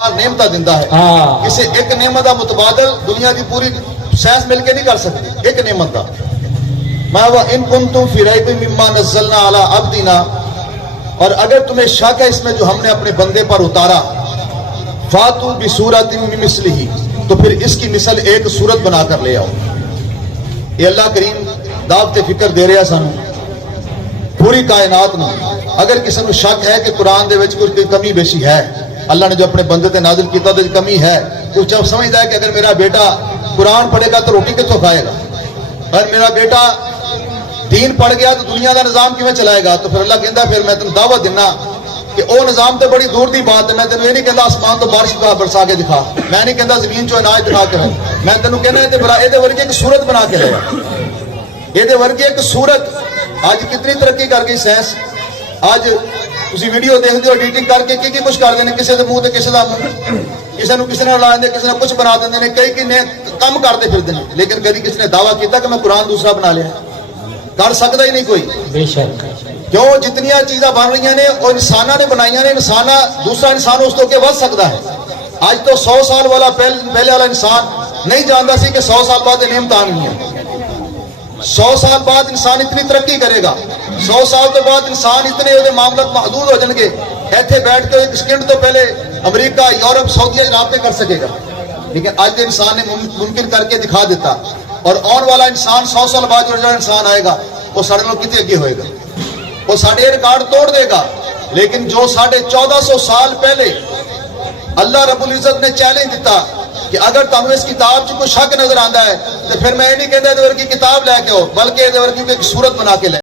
نعمت دیندا ہے کسی ایک نعمت دا متبادل دنیا دی پوری سائنس مل کے نہیں کر سکتی ایک نعمت دا ما وا ان کنتم فی ریب مما نزلنا علی عبدنا اور اگر تمہیں شک ہے اس میں جو ہم نے اپنے بندے پر اتارا فاتو بسورۃ من مثلہ تو پھر اس کی مثل ایک صورت بنا کر لے آؤ. یہ اللہ کریم دعوت فکر دے رہا سانو پوری کائنات میں اگر کسی کو شک ہے کہ قرآن دے وچ کوئی کمی بیشی ہے اللہ نے جو اپنے بندے تے نازل کیتا تو کمی ہے تو جب سمجھتا ہے کہ اگر میرا بیٹا قرآن پڑھے گا تو روٹی کتوں کھائے گا اگر میرا بیٹا دین پڑھ گیا تو دنیا کا نظام کیویں چلائے گا تو پھر اللہ کہتا ہے پھر میں تمہیں دعوت دینا کہ او نظام تو بڑی دور دی بات ہے میں تینوں یہ نہیں کہتا آسمان تو بارش برسا کے دکھا میں نہیں کہتا زمین چو اناج دکھا کے میں تینوں کہنا یہ ورگی ایک صورت بنا کے لے یہ ورگی ایک صورت آج کتنی ترقی کر گئی سائنس آج تسی ویڈیو دیکھتے ہو ایڈیٹنگ کر کے کی کچھ کر دیں کسی کے منہ تے کسی کا منہ کسی نے کسی نے لا دیں کسی نے کچھ بنا دیں کئی کئی کم کرتے پھرتے ہیں لیکن کبھی کسی نے دعویٰ کیتا کہ میں قرآن دوسرا بنا لیا کر سکتا ہی نہیں کوئی بے شک کیوں جتنی چیزاں بن رہی ہیں وہ انسانوں نے بنائی نے دوسرا انسان اس تو کے ود سکتا ہے آج تو 100 سال والا پہلے والا انسان نہیں جانتا سی کہ 100 سال بعد نعمت آنی ہے 100 سال بعد انسان اتنی ترقی کرے گا 100 سال تو بعد انسان اتنے معاملات محدود ہو جائیں گے ایتھے بیٹھ کے ایک سیکنڈ تو پہلے امریکہ یورپ سعودیہ رابطے کر سکے گا لیکن آج کے انسان نے ممکن کر کے دکھا دیتا اور آن والا انسان 100 سال بعد جو انسان آئے گا وہ سارے لوگ کتنے اگے ہوئے گا وہ ساڑھے ریکارڈ توڑ دے گا لیکن جو 1450 سال پہلے اللہ رب العزت نے چیلنج دیتا کہ اگر تمہیں اس کتاب سے کوئی شک نظر آتا ہے تو پھر میں یہ نہیں کہتا یہ ورگی کتاب لے کے ہو بلکہ یہ ورگی ایک صورت بنا کے لے